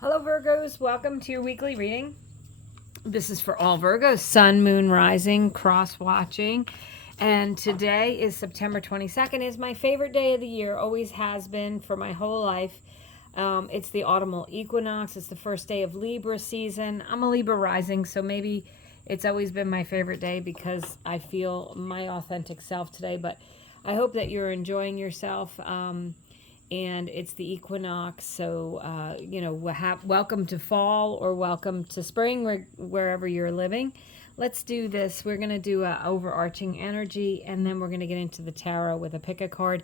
Hello Virgos, welcome to your weekly reading. This is for all Virgos, Sun, Moon, Rising, cross watching. And today is September 22nd. Is my favorite day of the year, always has been for my whole life. It's the autumnal equinox. It's the first day of Libra season. I'm a Libra rising, so maybe it's always been my favorite day because I feel my authentic self today. But I hope that you're enjoying yourself. And it's the equinox, so welcome to fall or welcome to spring, wherever you're living. Let's do this. We're going to do an overarching energy, and then we're going to get into the tarot with a pick a card.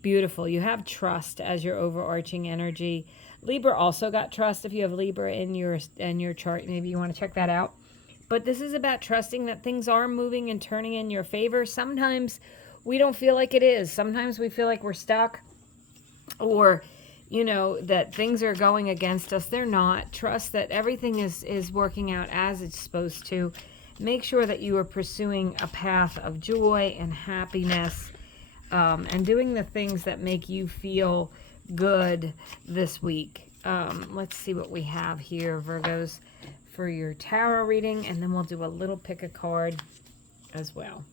Beautiful. You have trust as your overarching energy. Libra also got trust. If you have Libra in your chart, maybe you want to check that out. But this is about trusting that things are moving and turning in your favor. Sometimes we don't feel like it is. Sometimes we feel like we're stuck, or that things are going against us. They're not. Trust that everything is working out as it's supposed to. Make sure that you are pursuing a path of joy and happiness, and doing the things that make you feel good this week. Let's see what we have here, Virgos, for your tarot reading, and then we'll do a little pick a card as well.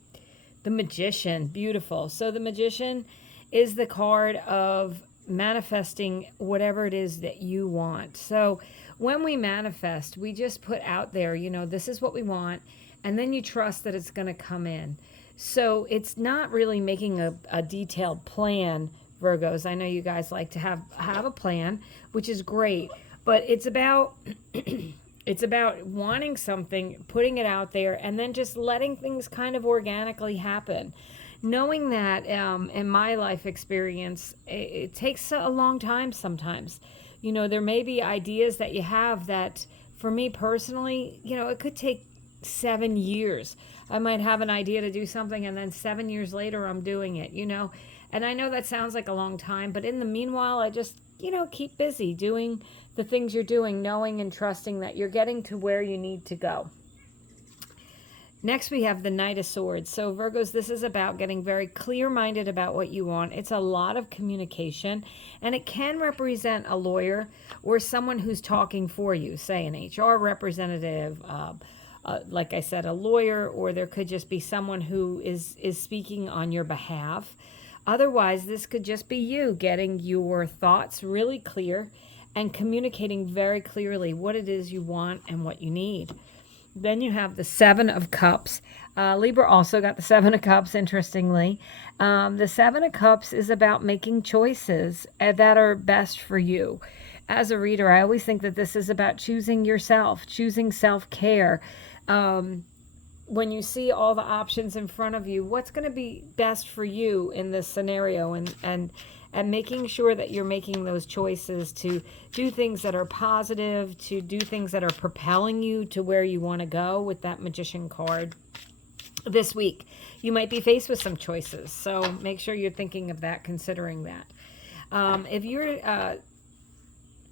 The Magician, beautiful. So the Magician is the card of manifesting whatever it is that you want. So when we manifest, we just put out there, this is what we want, and then you trust that it's going to come in. So it's not really making a detailed plan, Virgos. I know you guys like to have a plan, which is great, but it's about it's about wanting something, putting it out there, and then just letting things kind of organically happen. Knowing that in my life experience, it takes a long time sometimes. There may be ideas that you have that, for me personally, it could take 7 years. I might have an idea to do something, and then 7 years later I'm doing it, And I know that sounds like a long time, but in the meanwhile, I just, keep busy doing the things you're doing, knowing and trusting that you're getting to where you need to go. Next, we have the Knight of Swords. So Virgos, this is about getting very clear-minded about what you want. It's a lot of communication, and it can represent a lawyer or someone who's talking for you, say an HR representative, like I said, a lawyer, or there could just be someone who is speaking on your behalf. Otherwise, this could just be you getting your thoughts really clear and communicating very clearly what it is you want and what you need. Then you have the Seven of Cups. Libra also got the Seven of Cups, interestingly. The Seven of Cups is about making choices that are best for you. As a reader, I always think that this is about choosing yourself, choosing self-care. When you see all the options in front of you, what's going to be best for you in this scenario, and making sure that you're making those choices to do things that are positive, to do things that are propelling you to where you want to go with that Magician card. This week, you might be faced with some choices, so make sure you're thinking of that, considering that. If you're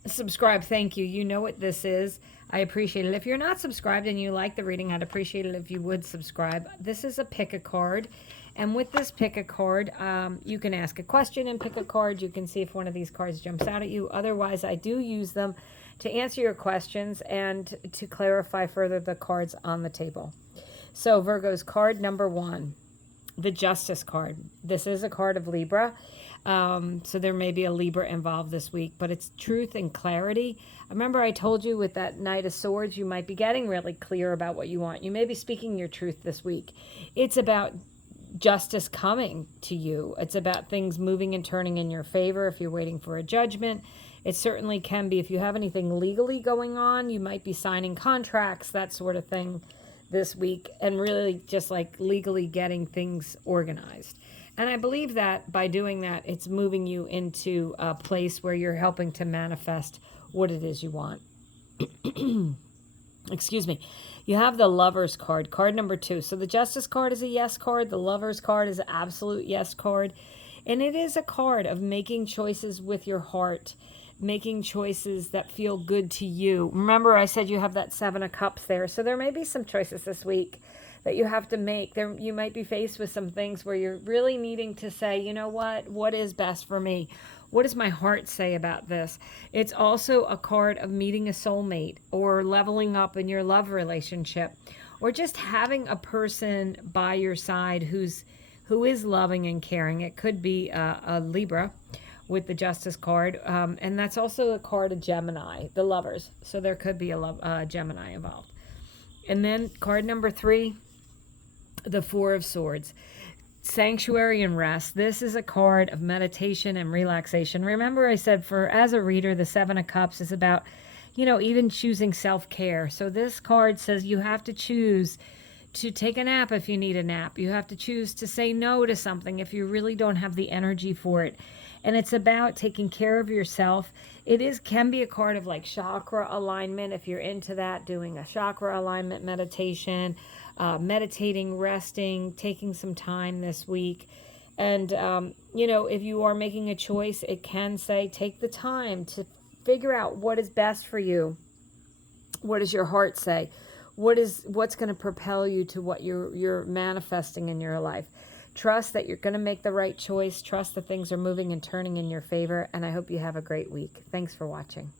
subscribed, thank you. You know what this is. I appreciate it. If you're not subscribed and you like the reading, I'd appreciate it if you would subscribe. This is a pick a card. And with this pick a card, you can ask a question and pick a card. You can see if one of these cards jumps out at you. Otherwise, I do use them to answer your questions and to clarify further the cards on the table. So Virgo's card number 1, the Justice card. This is a card of Libra. So there may be a Libra involved this week, but it's truth and clarity. Remember I told you with that Knight of Swords, you might be getting really clear about what you want. You may be speaking your truth this week. It's about justice coming to you. It's about things moving and turning in your favor. If you're waiting for a judgment, it certainly can be. If you have anything legally going on, you might be signing contracts, that sort of thing this week, and really just like legally getting things organized. And I believe that by doing that, it's moving you into a place where you're helping to manifest what it is you want. Excuse me. You have the Lovers card, card number 2. So the Justice card is a yes card. The Lovers card is an absolute yes card. And it is a card of making choices with your heart, making choices that feel good to you. Remember, I said you have that Seven of Cups there. So there may be some choices this week that you have to make. There, you might be faced with some things where you're really needing to say, you know what is best for me? What does my heart say about this? It's also a card of meeting a soulmate or leveling up in your love relationship, or just having a person by your side who is loving and caring. It could be a Libra with the Justice card, and that's also a card of Gemini, the lovers. So there could be a Gemini involved. And then card number 3, the Four of Swords. Sanctuary and rest. This is a card of meditation and relaxation. Remember I said as a reader, the Seven of Cups is about, even choosing self-care. So this card says you have to choose to take a nap if you need a nap. You have to choose to say no to something if you really don't have the energy for it. And it's about taking care of yourself. Can be a card of like chakra alignment if you're into that, doing a chakra alignment meditation, meditating, resting, taking some time this week. And, if you are making a choice, it can say take the time to figure out what is best for you. What does your heart say? What's going to propel you to what you're manifesting in your life? Trust that you're going to make the right choice. Trust that things are moving and turning in your favor. And I hope you have a great week. Thanks for watching.